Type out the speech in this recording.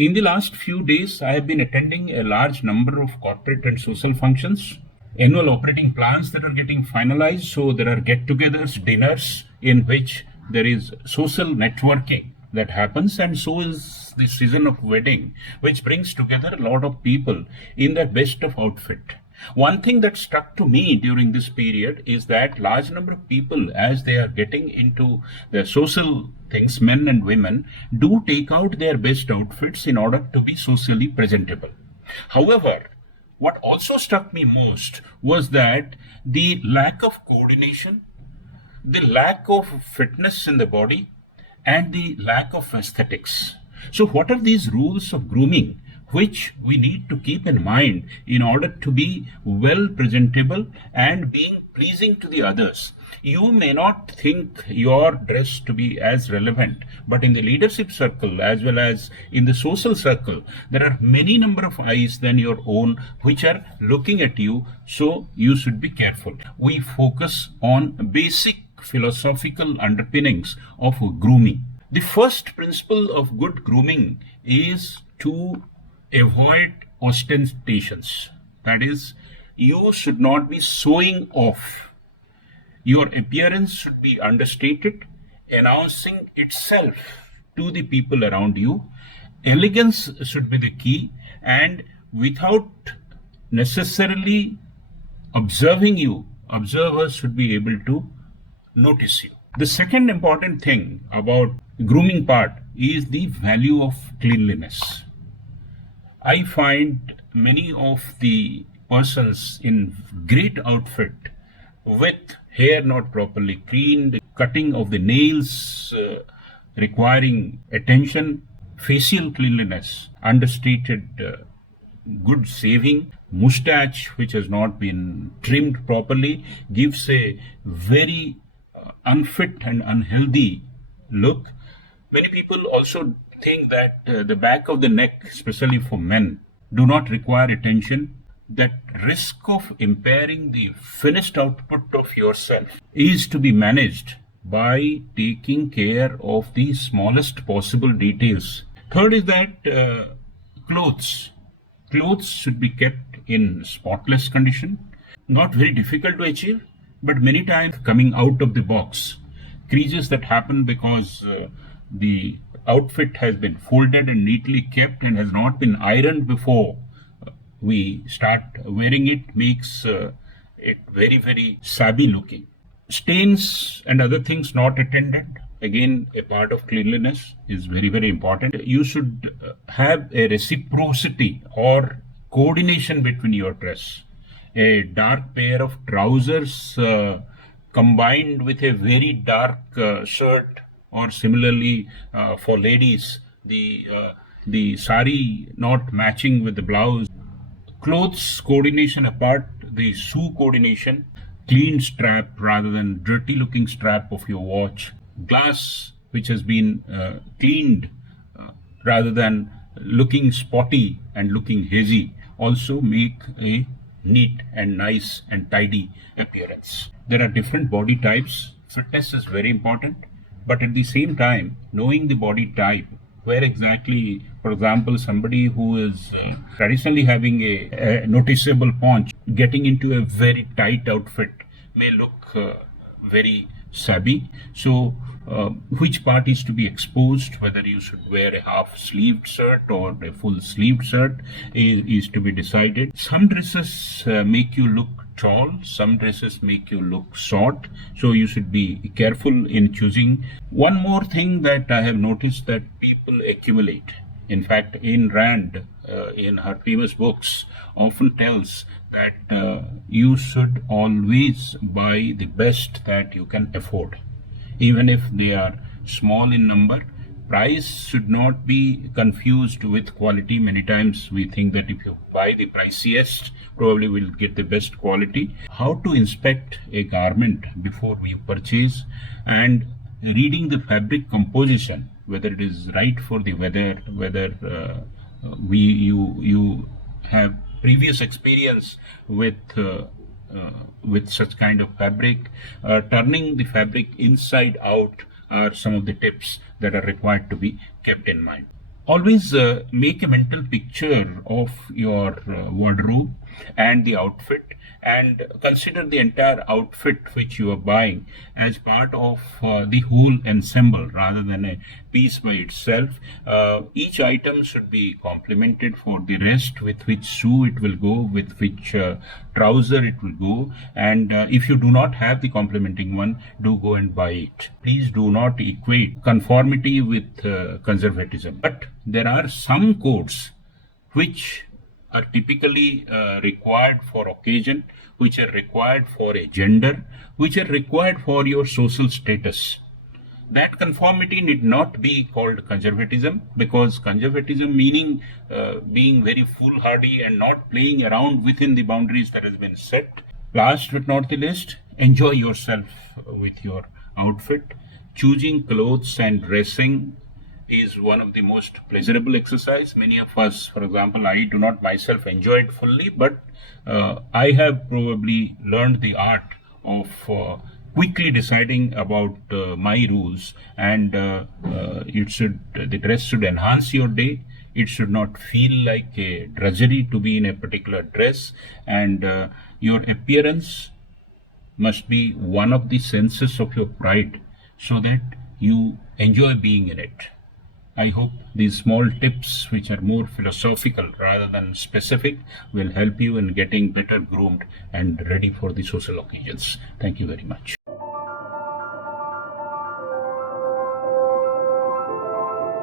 In the last few days, I have been attending a large number of corporate and social functions, annual operating plans that are getting finalized. So there are get-togethers, dinners in which there is social networking that happens, and so is the season of wedding, which brings together a lot of people in their best of outfit. One thing that struck to me during this period is that large number of people, as they are getting into their social things, men and women, do take out their best outfits in order to be socially presentable. However, what also struck me most was that the lack of coordination, the lack of fitness in the body, and the lack of aesthetics. So, what are these rules of grooming which we need to keep in mind in order to be well presentable and being pleasing to the others? You may not think your dress to be as relevant, but in the leadership circle as well as in the social circle, there are many number of eyes than your own which are looking at you, so you should be careful. We focus on basic philosophical underpinnings of grooming. The first principle of good grooming is to avoid ostentations. That is, you should not be showing off. Your appearance should be understated, announcing itself to the people around you. Elegance should be the key, and without necessarily observing you, observers should be able to notice you. The second important thing about grooming part is the value of cleanliness. I find many of the persons in great outfit with hair not properly cleaned, cutting of the nails requiring attention, facial cleanliness, understated good shaving, mustache which has not been trimmed properly gives a very unfit and unhealthy look. Many people also think that the back of the neck, especially for men, do not require attention. That risk of impairing the finished output of yourself is to be managed by taking care of the smallest possible details. Third is that clothes. Clothes should be kept in spotless condition. Not very difficult to achieve, but many times coming out of the box. Creases that happen because the outfit has been folded and neatly kept and has not been ironed before we start wearing it makes it very, very shabby looking. Stains and other things not attended, again, a part of cleanliness is very, very important. You should have a reciprocity or coordination between your dress. A dark pair of trousers combined with a very dark shirt, or similarly for ladies, the sari not matching with the blouse. Clothes coordination apart, the shoe coordination, clean strap rather than dirty looking strap of your watch, glass which has been cleaned rather than looking spotty and looking hazy also make a neat and nice and tidy appearance. There are different body types. Fitness is very important, but at the same time, knowing the body type, where exactly, for example, somebody who is traditionally having a noticeable paunch, getting into a very tight outfit may look very shabby. So, which part is to be exposed, whether you should wear a half-sleeved shirt or a full-sleeved shirt is to be decided. Some dresses make you look tall, some dresses make you look short, so you should be careful in choosing. One more thing that I have noticed that people accumulate. In fact, Ayn Rand, in her famous books, often tells that you should always buy the best that you can afford. Even if they are small in number, price should not be confused with quality. Many times we think that if you buy the priciest, probably we'll get the best quality. How to inspect a garment before we purchase, and reading the fabric composition, whether it is right for the weather, whether you have previous experience with such kind of fabric. Turning the fabric inside out are some of the tips that are required to be kept in mind. Always make a mental picture of your wardrobe and the outfit, and consider the entire outfit which you are buying as part of the whole ensemble rather than a piece by itself. Each item should be complemented for the rest, with which shoe it will go, with which trouser it will go, and if you do not have the complementing one, do go and buy it. Please do not equate conformity with conservatism. But there are some codes which are typically required for occasion, which are required for a gender, which are required for your social status. That conformity need not be called conservatism, because conservatism meaning being very foolhardy and not playing around within the boundaries that has been set. Last but not the least, enjoy yourself with your outfit. Choosing clothes and dressing is one of the most pleasurable exercise. Many of us, for example, I do not myself enjoy it fully, but I have probably learned the art of quickly deciding about my rules, and the dress should enhance your day. It should not feel like a drudgery to be in a particular dress, and your appearance must be one of the senses of your pride, so that you enjoy being in it. I hope these small tips, which are more philosophical rather than specific, will help you in getting better groomed and ready for the social occasions. Thank you very much.